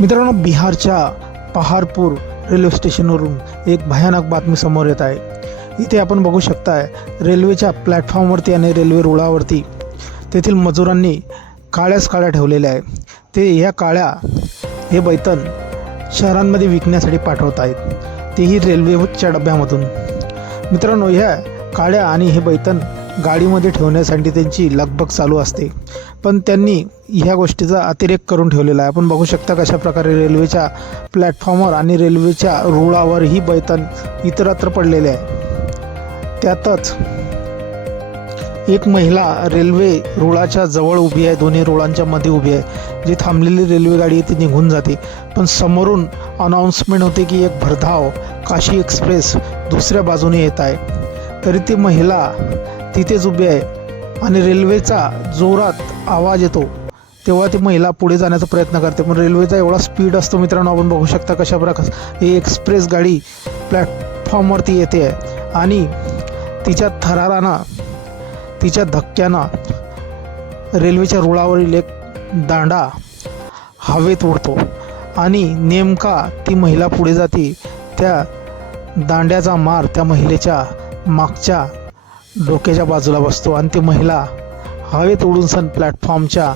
मित्रांनो बिहारच्या पहारपूर रेल्वे स्टेशनवरून एक भयानक बातमी समोर येत आहे. इथे आपण बघू शकताय रेल्वेच्या प्लॅटफॉर्मवरती आणि रेल्वे रुळावरती तेथील मजुरांनी काळ्याच काळ्या ठेवलेल्या आहे ते ह्या काळ्या हे बैतन शहरांमध्ये विकण्यासाठी पाठवत आहेत. तेही रेल्वेच्या डब्यामधून. मित्रांनो ह्या काळ्या आणि हे बैतन गाडीमध्ये ठेवण्यासाठी त्यांची लगबग चालू असते. पण त्यांनी ह्या गोष्टीचा अतिरेक करून ठेवलेला आहे. आपण बघू शकता कशा प्रकारे रेल्वेच्या प्लॅटफॉर्मवर आणि रेल्वेच्या रुळावर ही बैतन इतरत्र पडलेले आहे. त्यातच एक महिला रेल्वे रुळाच्या जवळ उभी आहे. दोन्ही रुळांच्या मध्ये उभी आहे. जी थांबलेली रेल्वे गाडी आहे ती निघून जाते. पण समोरून अनाऊन्समेंट होते की एक भरधाव काशी एक्सप्रेस दुसऱ्या बाजूने येत आहे. तरी ती महिला तिथेच उभी आहे आणि रेल्वेचा जोरात आवाज येतो. तेव्हा ती महिला पुढे जाण्याचा प्रयत्न करते. पण रेल्वेचा एवढा स्पीड असतो मित्रांनो आपण बघू शकता कशा प्रकारे ही एक्सप्रेस गाडी प्लॅटफॉर्मवरती येते आहे आणि तिच्या थरारानं तिच्या धक्क्यानं रेल्वेच्या रुळावरील एक दांडा हवेत उडतो आणि नेमका ती महिला पुढे जाते. त्या दांड्याचा मार त्या महिलेच्या मागच्या डोक्याच्या बाजूला बसतो आणि ती महिला हवेत उडून सण प्लॅटफॉर्मच्या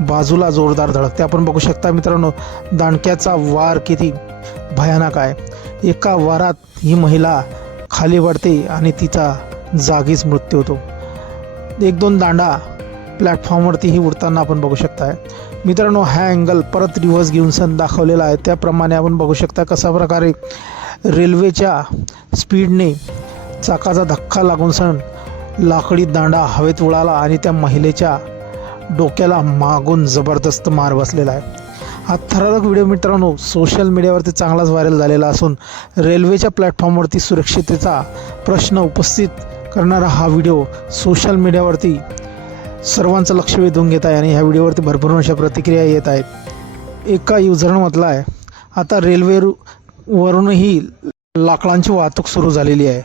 बाजूला जोरदार धडकते. आपण बघू शकता मित्रांनो दांडक्याचा वार किती भयानक आहे. एका वारात ही महिला खाली पडते आणि तिचा जागीच मृत्यू होतो. एक दोन दांडा प्लॅटफॉर्मवरतीही उडताना आपण बघू शकताय. मित्रांनो हा अँगल परत रिव्हर्स घेऊन सण दाखवलेला आहे. त्याप्रमाणे आपण बघू शकता कशा प्रकारे रेल्वेच्या स्पीडने चाकाचा धक्का लागून सण लाकडी दांडा हवेत उडाला आणि त्या महिलेच्या डोक्याला मागून जबरदस्त मार बसलेला आहे. हा थरारक व्हिडिओ मित्रांनो सोशल मीडियावरती चांगलाच व्हायरल झालेला असून रेल्वेच्या प्लॅटफॉर्मवरती सुरक्षिततेचा प्रश्न उपस्थित करणारा हा व्हिडिओ सोशल मीडियावरती सर्वांचं लक्ष वेधून घेत आहे आणि ह्या व्हिडिओवरती भरपूर अशा प्रतिक्रिया येत आहेत. एका युजरनं म्हटलं आहे. आता रेल्वे वरूनही लाकडांची वाहतूक सुरू झालेली आहे.